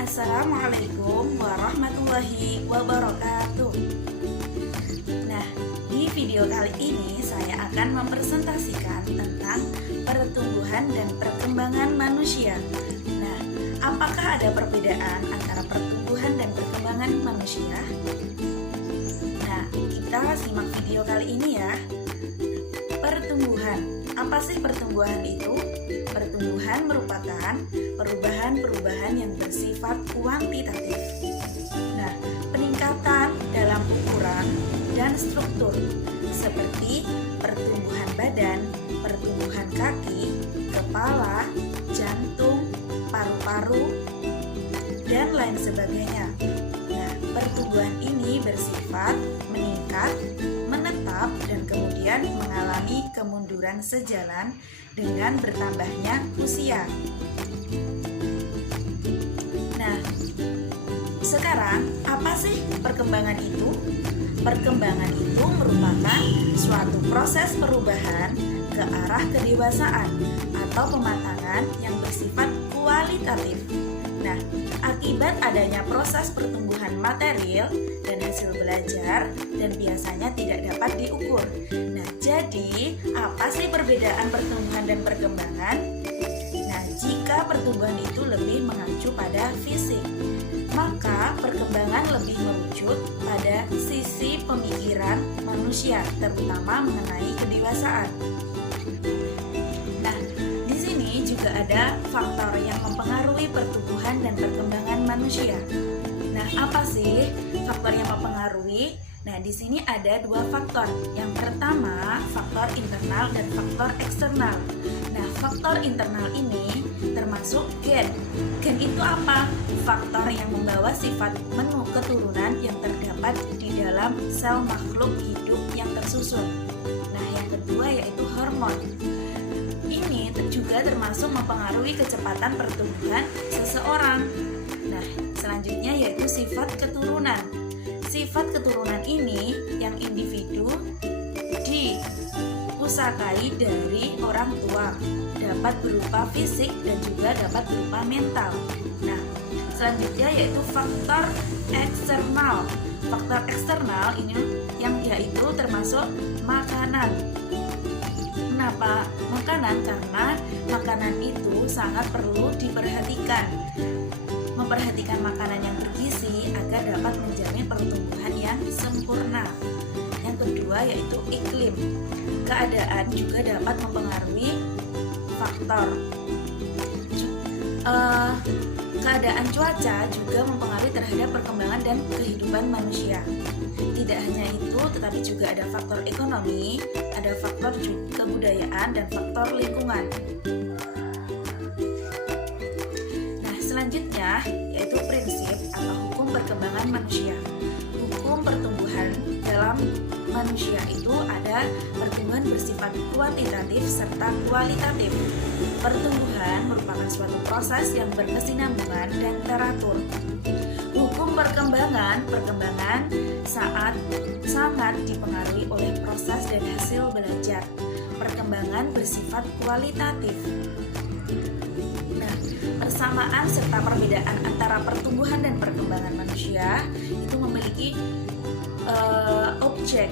Assalamualaikum warahmatullahi wabarakatuh. Nah, di video kali ini saya akan mempresentasikan tentang pertumbuhan dan perkembangan manusia. Nah, apakah ada perbedaan antara pertumbuhan dan perkembangan manusia? Nah, kita simak video kali ini ya. Pertumbuhan. Apa sih pertumbuhan itu? Pertumbuhan merupakan perubahan-perubahan yang bersifat kuantitatif. Nah, peningkatan dalam ukuran dan struktur seperti pertumbuhan badan, pertumbuhan kaki, kepala, jantung, paru-paru, dan lain sebagainya. Nah, pertumbuhan ini bersifat meningkat, menetap, dan kemudian mengalami kemunduran sejalan dengan bertambahnya usia. Nah, sekarang apa sih perkembangan itu? Perkembangan itu merupakan suatu proses perubahan ke arah kedewasaan atau pematangan yang bersifat kualitatif. Nah, akibat adanya proses pertumbuhan material dan hasil belajar dan biasanya tidak dapat diukur. Nah, jadi apa sih perbedaan pertumbuhan dan perkembangan? Nah, jika pertumbuhan itu lebih mengacu pada fisik, maka perkembangan lebih merujuk pada sisi pemikiran manusia, terutama mengenai kedewasaan. Nah, di sini juga ada faktor yang mempengaruhi pertumbuhan dan perkembangan manusia. Nah, apa sih faktor yang mempengaruhi? Nah, di sini ada dua faktor. Yang pertama, faktor internal dan faktor eksternal. Nah, faktor internal ini termasuk gen. Gen itu apa? Faktor yang membawa sifat menu keturunan yang terdapat di dalam sel makhluk hidup yang tersusun. Nah, yang kedua yaitu hormon. Ini juga termasuk mempengaruhi kecepatan pertumbuhan seseorang. Nah, selanjutnya yaitu sifat keturunan. Sifat keturunan ini yang individu diusakai dari orang tua, dapat berupa fisik dan juga dapat berupa mental. Nah, selanjutnya yaitu faktor eksternal. Faktor eksternal ini yang yaitu termasuk makanan. Kenapa makanan? Karena makanan itu sangat perlu diperhatikan. Memperhatikan makanan yang bergizi agar dapat menjamin pertumbuhan yang sempurna. Yang kedua yaitu iklim. Keadaan juga dapat mempengaruhi faktor. Keadaan cuaca juga mempengaruhi terhadap perkembangan dan kehidupan manusia. Tidak hanya itu, tetapi juga ada faktor ekonomi, ada faktor kebudayaan, dan faktor lingkungan. Nah, selanjutnya yaitu prinsip atau hukum perkembangan manusia. Hukum pertumbuhan dalam manusia itu ada pertumbuhan bersifat kuantitatif serta kualitatif. Pertumbuhan merupakan suatu proses yang berkesinambungan dan teratur. Hukum perkembangan sangat dipengaruhi oleh proses dan hasil belajar. Perkembangan bersifat kualitatif. Nah, persamaan serta perbedaan antara pertumbuhan dan perkembangan manusia itu memiliki objek.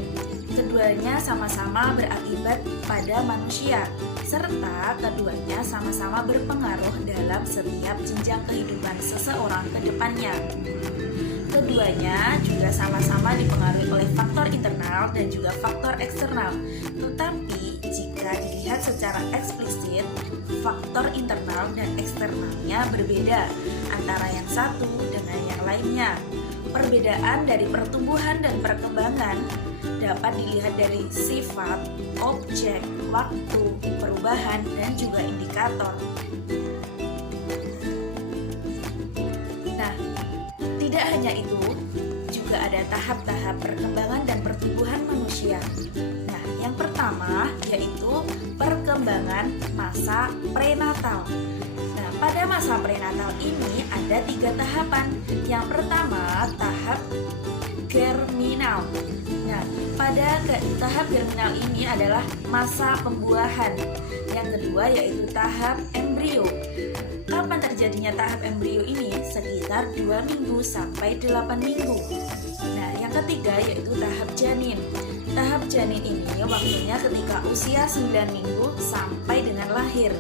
Keduanya sama-sama berakibat pada manusia, serta keduanya sama-sama berpengaruh dalam setiap jenjang kehidupan seseorang ke depannya. Keduanya juga sama-sama dipengaruhi oleh faktor internal dan juga faktor eksternal. Tetapi jika dilihat secara eksplisit, faktor internal dan eksternalnya berbeda antara yang satu dengan yang lainnya. Perbedaan dari pertumbuhan dan perkembangan dapat dilihat dari sifat, objek, waktu, perubahan, dan juga indikator. Nah, tidak hanya itu, juga ada tahap-tahap perkembangan dan pertumbuhan manusia. Nah, yang pertama yaitu perkembangan masa prenatal. Nah, pada masa prenatal ini ada 3 tahapan. Yang pertama, tahap germinal. Nah, pada tahap germinal ini adalah masa pembuahan. Yang kedua yaitu tahap embrio. Kapan lama terjadinya tahap embrio ini sekitar 2 minggu sampai 8 minggu. Nah, yang ketiga yaitu tahap janin. Tahap janin ini waktunya ketika usia 9 minggu sampai dengan lahir.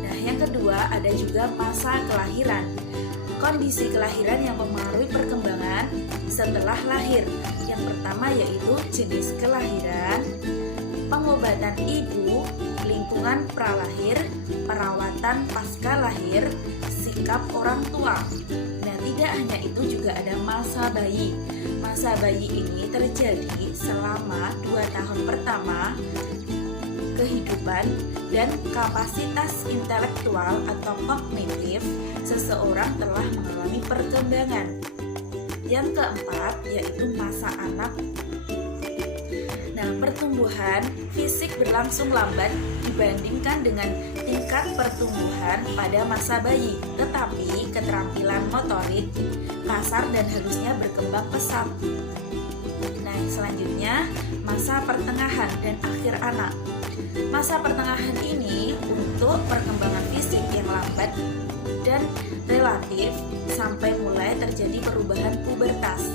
Nah, yang kedua ada juga masa kelahiran. Kondisi kelahiran yang mempengaruhi perkembangan setelah lahir. Yang pertama yaitu jenis kelahiran, pengobatan ibu, lingkungan pralahir, perawatan pasca lahir, sikap orang tua. Nah, tidak hanya itu, juga ada masa bayi. Masa bayi ini terjadi selama 2 tahun pertama kehidupan dan kapasitas intelektual atau kognitif seseorang telah mengalami perkembangan. Yang keempat yaitu masa anak. Nah, pertumbuhan fisik berlangsung lambat dibandingkan dengan tingkat pertumbuhan pada masa bayi, tetapi keterampilan motorik, kasar dan halusnya berkembang pesat. Nah, selanjutnya masa pertengahan dan akhir anak. Masa pertengahan ini untuk perkembangan fisik yang lambat dan relatif sampai mulai terjadi perubahan pubertas.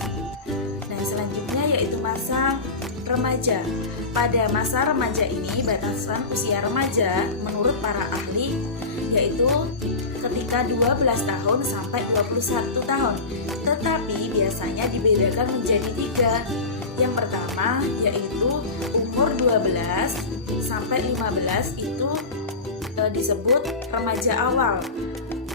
Nah, selanjutnya yaitu masa remaja. Pada masa remaja ini batasan usia remaja menurut para ahli yaitu ketika 12 tahun sampai 21 tahun. Tetapi biasanya dibedakan menjadi 3. Yang pertama yaitu umur 12 sampai 15 itu disebut remaja awal.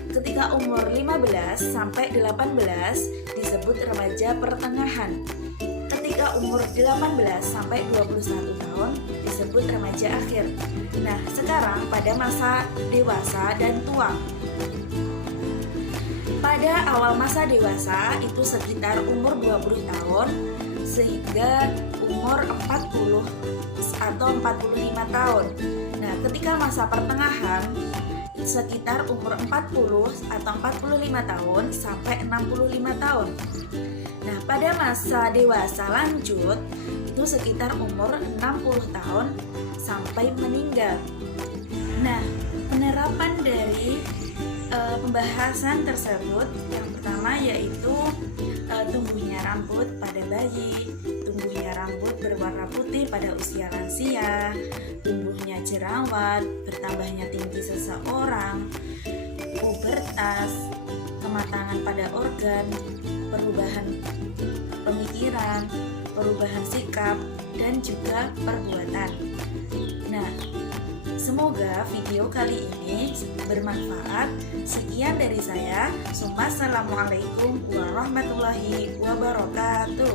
Ketika umur 15 sampai 18 disebut remaja pertengahan. Ketika umur 18 sampai 21 tahun disebut remaja akhir. Nah, sekarang pada masa dewasa dan tua. Pada awal masa dewasa itu sekitar umur 20 tahun sehingga umur 40 atau 45 tahun. Nah, ketika masa pertengahan sekitar umur 40 atau 45 tahun sampai 65 tahun. Nah, pada masa dewasa lanjut itu sekitar umur 60 tahun sampai meninggal. Nah, penerapan dari pembahasan tersebut yang pertama yaitu tumbuhnya rambut pada bayi, tumbuhnya rambut berwarna putih pada usia lansia, tumbuhnya jerawat, bertambahnya tinggi seseorang, pubertas, kematangan pada organ, perubahan pemikiran, perubahan sikap, dan juga perbuatan. Nah, semoga video kali ini bermanfaat. Sekian dari saya. Wassalamualaikum warahmatullahi wabarakatuh.